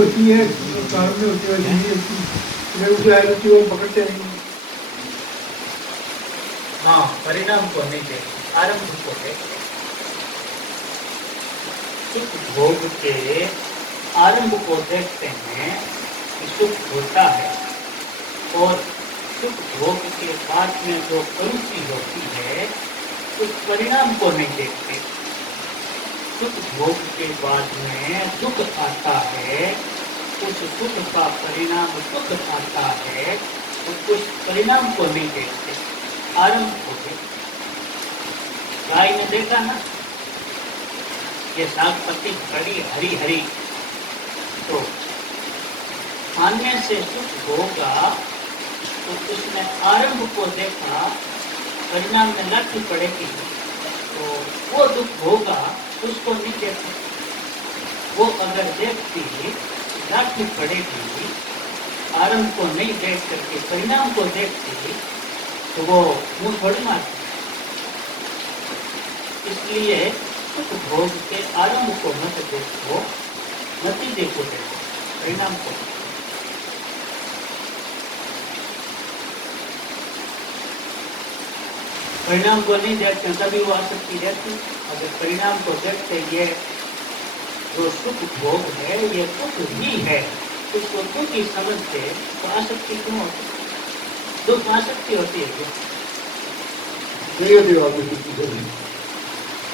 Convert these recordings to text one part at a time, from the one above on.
होती है, प्रारंभ में होती है, उसकी आयु वो पकड़ते नहीं। हाँ, परिणाम को नहीं देखते, आरंभ को देखते। सुख भोग के आरंभ को देखते हैं कि सुख होता है, और सुख भोग के बाद में जो अरुचि होती है उस परिणाम को नहीं देखते। सुख भोग के बाद में दुख आता है, उस सुख का परिणाम दुख आता है, तो उस परिणाम को नहीं देखते, आरंभ को देखते। गाय ने देखा ना, ये साग पत्ती बड़ी हरी हरी, तो खाने से सुख होगा, तो उसने आरंभ को देखा, परिणाम में लाठी पड़ेगी तो वो दुख होगा, उसको नहीं देखते। वो अगर देखती लाठी पड़ेगी, आरंभ को नहीं देख करके परिणाम को देखती, तो वो मुंह थोड़ी मारती। इसलिए सुख भोग के आरंभ को मत देखो, नतीजे को देखो, परिणाम को। परिणाम को नहीं देखते तभी वो आसक्ति रहती। अगर परिणाम को देखते, ये जो सुख भोग है ये सुख ही है, उसको दुख ही समझते, तो आसक्ति क्यों होती? दुख आसक्ति होती है क्या?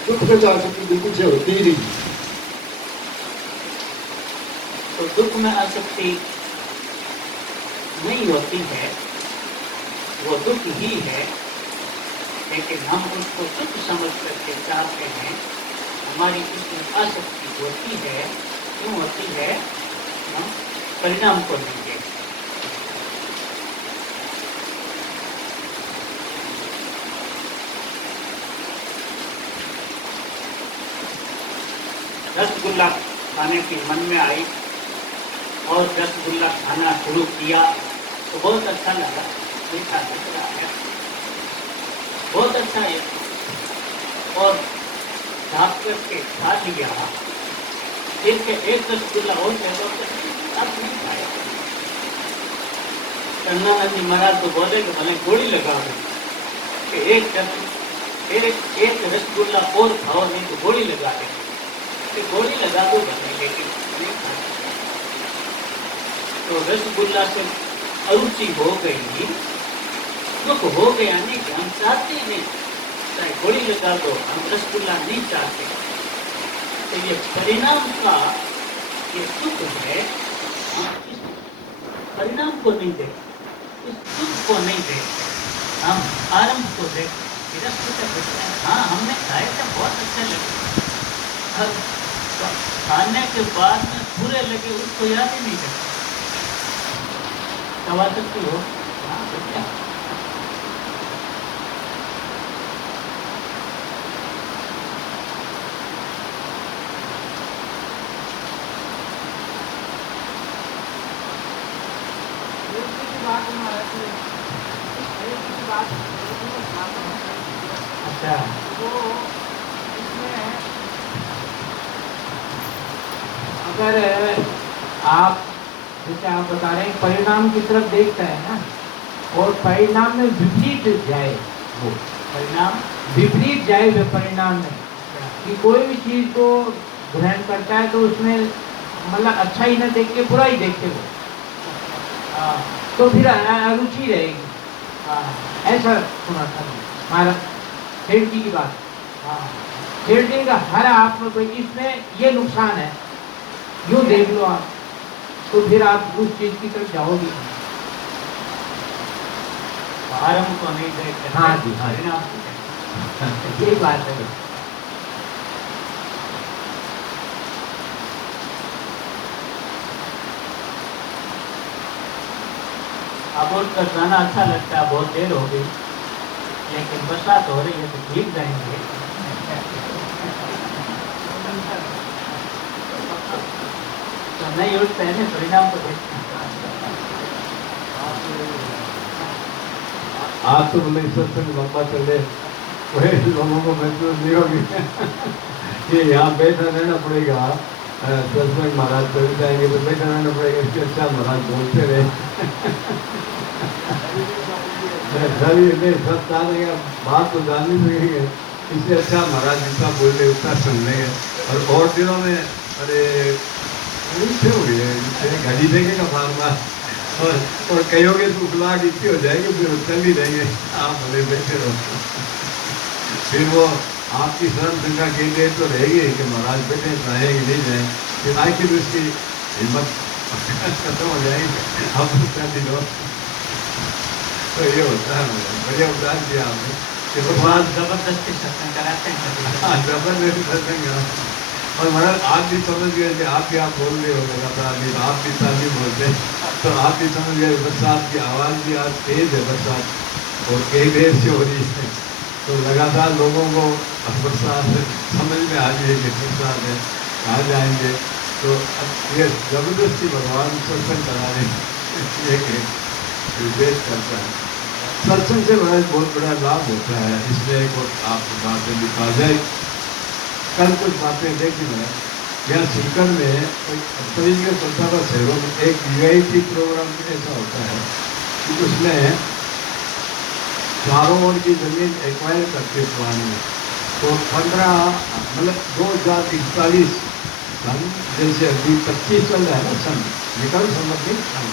दुख में आसक्ति बिल्कुल से होती ही नहीं। तो दुख में आसक्ति नहीं होती है, वो दुख ही है, लेकिन हम उसको सुख समझ करके चाहते हैं। हमारी इसमें आसक्ति होती है, क्यों होती है? हम परिणाम को नहीं देखते। रसगुल्ला खाने की मन में आई और रसगुल्ला खाना शुरू किया तो बहुत अच्छा लगा, मीठा लग रहा है, बहुत अच्छा है, और ढाप करके खा लिया। एक रसगुल्ला और अब नहीं खाया। कन्नानंद जी महाराज तो बोले कि मैंने गोली लगा दी कि एक रसगुल्ला और खाओ, नहीं तो गोली लगा देंगे। गोली लगा दो बने, लेकिन नहीं खाया। तो रसगुल्ला से अरुचि हो गई, दुख हो गया, नहीं कि हम चाहते नहीं, चाहे गोली लगा दो, हम रसगुल्ला नहीं चाहते। तो ये परिणाम का ये सुख है, हम इस परिणाम को नहीं देखते, इस सुख को नहीं देखते, हम आरंभ को देखते। हाँ, हमने खाए थे, बहुत अच्छे लगे, खाने के बाद में बुरे लगे, उसको याद ही नहीं करते। दवा सकती हो? हाँ, क्या अच्छा, अगर आप जैसे आप बता रहे हैं परिणाम की तरफ देखता है ना, और परिणाम में विपरीत जाए, वो परिणाम विपरीत जाए वे परिणाम में कि कोई भी चीज को ग्रहण करता है तो उसमें मतलब अच्छा ही ना देख के बुरा ही देखते हो, तो फिर अरुचि रहेगी। ऐसा सुना था हमारा सेठ जी की बात। सेठ जी का हर आप में कोई इसमें ये नुकसान है, यूँ देख लो आप, तो फिर आप उस चीज की तरफ जाओगे। आरंभ को नहीं देखते। हाँ जी, हाँ, यही बात है। अब उठकर जाना अच्छा लगता है, बहुत देर हो गई, लेकिन बरसात हो रही है तो भीग जाएंगे। तो नहीं उठते हैं, परिणाम को देखते हैं। आज तो बोले सत्संग लंबा चले, वही लोगों को महसूस नहीं होगी कि यहाँ बैठा रहना पड़ेगा, सत्संग महाराज कर जाएंगे तो बैठा रहना पड़ेगा, इसके अच्छा महाराज बोलते रहे। सब जानेगा, बात तो जाननी पड़ेगी, इससे अच्छा महाराज जितना बोल रहे उतना सुन लेंगे। और दिनों में अरे हो गए घड़ी देंगे फार्मा और कहोगे तो उखलाहट इतनी हो जाएगी, फिर चल ही रहेंगे, आप बोले बैठे रहो। फिर वो आपकी शरण शंका के लिए तो रहेगी कि महाराज बैठे जाए कि नहीं जाए, फिर आखिर उसकी हिम्मत खत्म हो जाएगी, आप चल ही रहो। तो ये होता है, बढ़िया उदाहरण दिया आपने कि भगवान जबरदस्ती सत्संग कराते हैं। हाँ, जबरदस्ती सत्संग करा। और महाराज आप भी समझ गए कि आप क्या बोल रहे हो लगातार, आप भी ताली बोलते, तो आप भी समझ गए बरसात की आवाज़ भी आज तेज है, बरसात और कई देर से हो रही है, तो लगातार लोगों को बरसात समझ में आ रही है कि बरसात है, कहाँ जाएंगे। तो अब ये जबरदस्ती भगवान सत्संग करा रहे एक विवेक करता है। सत्संग से बड़ा बहुत बड़ा लाभ होता है, इसलिए एक आपको बातें लिखा जाए। कल कुछ बातें देखी मैं, यहाँ सीकर में शरीर के कोलकाता शहरों में एक वीआईपी प्रोग्राम ऐसा होता है कि उसमें चारों ओर की जमीन एक्वायर करते पुरानी में, तो 15 मतलब 2041 सन, जैसे अभी 25 चल रहा है ना सन, निकल समझ सन,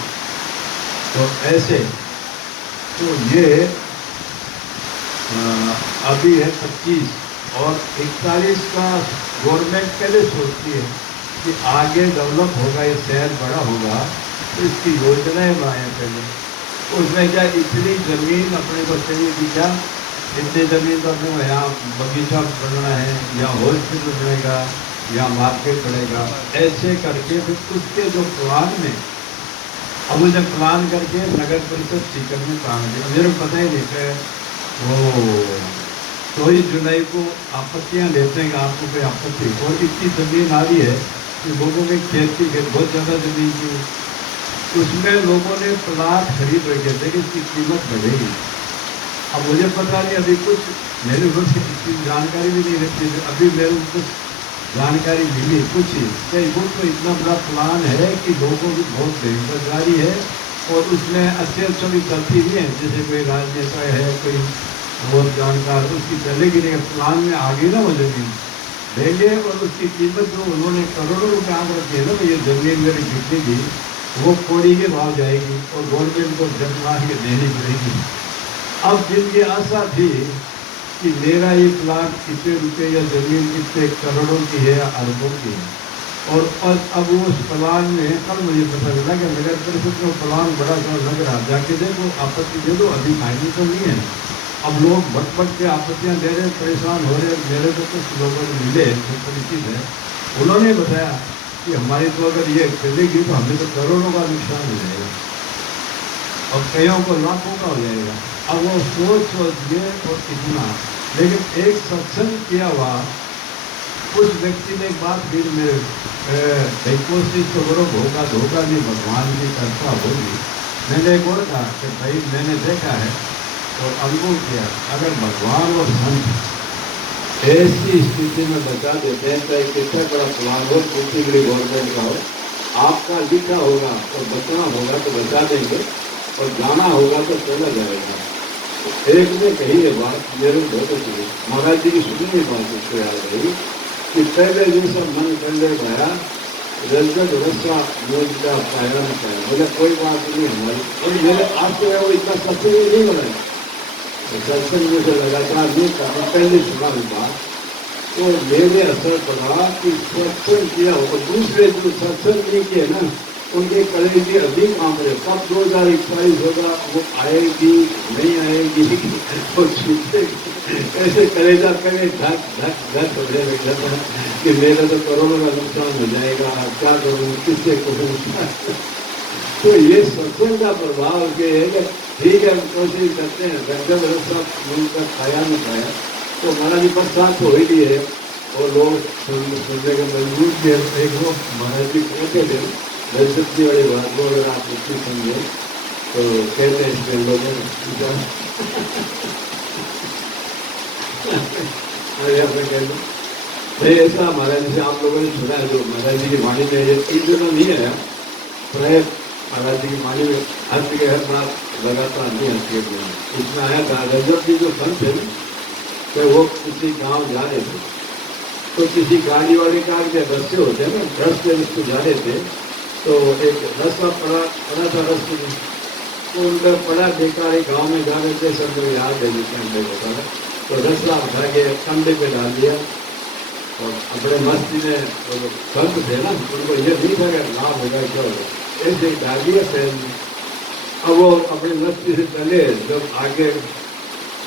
तो ऐसे तो ये अभी है 25 और 41 का गवर्नमेंट पहले सोचती है कि आगे डेवलप होगा, ये शहर बड़ा होगा, तो इसकी योजनाएं बनाए पहले। तो उसमें क्या इतनी ज़मीन अपने को चाहिए कि क्या इतनी ज़मीन तो अपने यहाँ बगीचा बनना है, या हॉस्पिटल बनेगा, या मार्केट बनेगा, ऐसे करके फिर उसके जो प्लान में अब मुझे प्लान करके नगर परिषद सीकर में काम किया। मेरे को पता ही नहीं कि वो 24 जुलाई को आपत्तियाँ लेते हैं कि आपको कोई आपत्ति, और इतनी ज़मीन आ रही है कि लोगों में खेती के बहुत ज़्यादा ज़मीन थी, उसमें लोगों ने प्लाट खरीद रखे थे कि इसकी कीमत बढ़ेगी। अब मुझे पता नहीं, अभी कुछ मेरे को इतनी जानकारी भी नहीं रहती, अभी मेरे को कुछ जानकारी मिली कुछ ही कई वो तो इतना बड़ा प्लान है कि लोगों की बहुत बेरोजगारी है, और उसमें अच्छे अच्छे भी चलती भी है, जैसे कोई राजनेता है, कोई और जानकार, उसकी चलेगी नहीं, प्लान में आगे ना वो जमीन देंगे, और उसकी कीमत जो उन्होंने करोड़ों रुपये आग रखी है ना, तो ये जमीन मेरी बिकेगी, वो कौड़ी के भाव जाएगी और गवर्नमेंट को जमा के देनी पड़ेगी। अब जिनकी आशा थी कि मेरा ये प्लाट कितने रुपये या ज़मीन कितने करोड़ों की है या अरबों की है, और अब उस प्लान में कल मुझे पता चला कि नगर परिषद में प्लान बड़ा सा लग रहा, जाके देखो आपत्ति दे दो, अभी फाइनल तो नहीं है। अब लोग भट के आपत्तियाँ दे रहे, परेशान हो रहे। मेरे को कुछ लोगों ने मिले जो परिचित है, उन्होंने बताया कि हमारी तो अगर ये चलेगी तो हमें तो करोड़ों का नुकसान हो जाएगा और कईयों को लाखों का हो जाएगा। अब वो सोचिए और कितना, लेकिन एक सत्संग किया हुआ उस व्यक्ति ने एक बात फिर मेरे कोशिश तो करो, होगा धोखा नहीं, भगवान की कृपा होगी। मैंने एक और कहा कि भाई मैंने देखा है और अनुभव किया, अगर भगवान और संत ऐसी स्थिति में बचा देते हैं, चाहे कितना बड़ा प्लान हो, कितनी बड़ी गवर्नमेंट का हो, आपका लिखा होगा और बचना होगा तो बचा देंगे, और जाना होगा तो चला जाएगा। एक ने कही है बात, मेरे बहुत अच्छी है, महाराज जी की सुनी बात उसको याद रही कि पहले जैसा मन पहले गया रजत रस्सा का पाया न पाया, मुझे कोई बात नहीं हमारी, और मेरे आपके वो इतना सत्संग नहीं बनाया, सत्संग में से लगातार नहीं करना, पहले सुना बात तो मेरे असर पड़ा कि सत्संग किया हो, और दूसरे जो सत्संग नहीं किए ना उनके कलेजे अधिक काम रहे। कब 2041 होगा, वो आएगी नहीं आएगी तो छूटेगी, ऐसे कलेजा करे धक धक धक होने लग जाता है कि मेरा तो करोड़ों का नुकसान हो जाएगा, क्या करूँ, किससे कहूँ। तो ये सत्संग का प्रभाव ये है कि ठीक है हम कोशिश करते हैं, गंजब रस्सा मिलकर खाया नहीं खाया, तो महाराज जी बरसात तो हो ही है और लोग सुनने के मजबूर थे। एक लोग महाराज जी कहते थे दलशक्ति वाली बात को अगर आप उसकी समझे तो कहते हैं इसमें लोगों ने अरे आपने कह लो नहीं ऐसा महाराज जी से आप लोगों ने सुना है, जो महाराज जी की वाणी में ये 3 दिनों नहीं आया, प्राय महाराज जी की वाणी में हस्त के हर बात लगातार नहीं हस्त के इसमें आया था। रजब जी जो संत है तो वो किसी गांव जा रहे थे, तो किसी गाड़ी वाले कार के रस्ते होते हैं ना, रस्ते उसको जा रहे थे, तो एक रास्ता पड़ा था रस्ते में, तो उनका बड़ा बेकार एक गाँव में जा रहे थे, सब लोग याद है जिसके अंदर होता है, तो रस्ता उठा के कंधे पे डाल दिया और अपने मस्ती में संत थे ना, उनको ये नहीं था कि लाभ होगा क्या होगा, ऐसे डाल दिया फैल में। अब वो अपने मस्ती से चले, जब आगे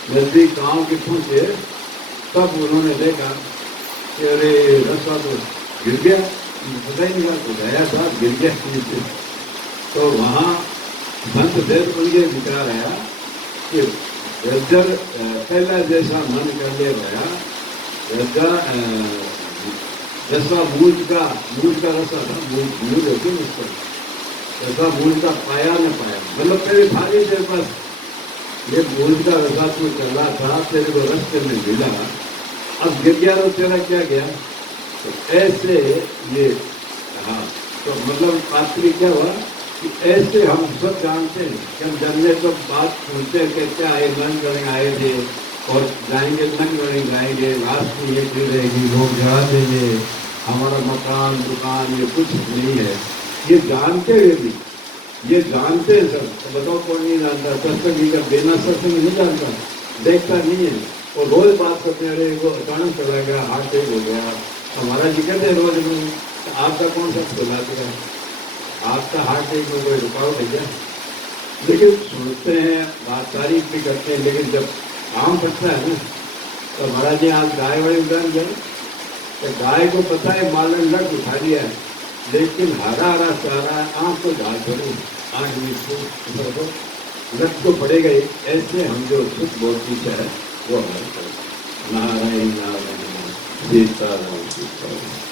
नजदीक गाँव के पहुँचे तब उन्होंने देखा कि अरे रास्ता तो गिर गया, पता ही नहीं था, तो गया था गिर गया नीचे। तो वहाँ संत थे, उनके विचार आया कि रज्जर पहला जैसा मन कर ले गया, रज्जा जैसा मूज का रसा था, मूज होती है उसको, जैसा मूज का पाया न पाया, मतलब तेरे भारी तेरे पास ये मूज का रसा तू चला था, तेरे को रस्ते में मिला, अब गिर गया तो तेरा क्या गया, तो ऐसे ये हाँ, तो मतलब पात्री क्या हुआ कि ऐसे हम सब जानते हैं कि हम जानने तो बात सुनते हैं कि क्या है, मन करने आए थे और जाएंगे, मन करने जाएंगे, रात में ये फिर रहेगी, लोग जला देंगे, हमारा मकान दुकान ये कुछ नहीं है, ये जानते हुए भी, ये जानते हैं सब, तो बताओ कौन नहीं जानता, सत्संग का बिना सत्संग नहीं जानता, देखता नहीं है, और रोज बात करते हैं, अरे वो अचानक चला गया, हार्ट अटैक हो गया, हमारा जी कहते हैं रोज में, तो आपका कौन सा खुला है, आपका हार्ट अटैक में कोई रुकावट है क्या? लेकिन सुनते हैं, बात तारीफ भी करते हैं, लेकिन जब काम पड़ता है ना, तो महाराज जी आज गाय वाले उदाहरण दें, तो गाय को पता है मालन लट उठा लिया है, लेकिन हरा हरा चारा आँख को झाड़ छोड़े, आँख में लट तो पड़ेगा ही। ऐसे हम जो सुख बोलती है वो हमारे नारायण नारायण सीताराम सीताराम।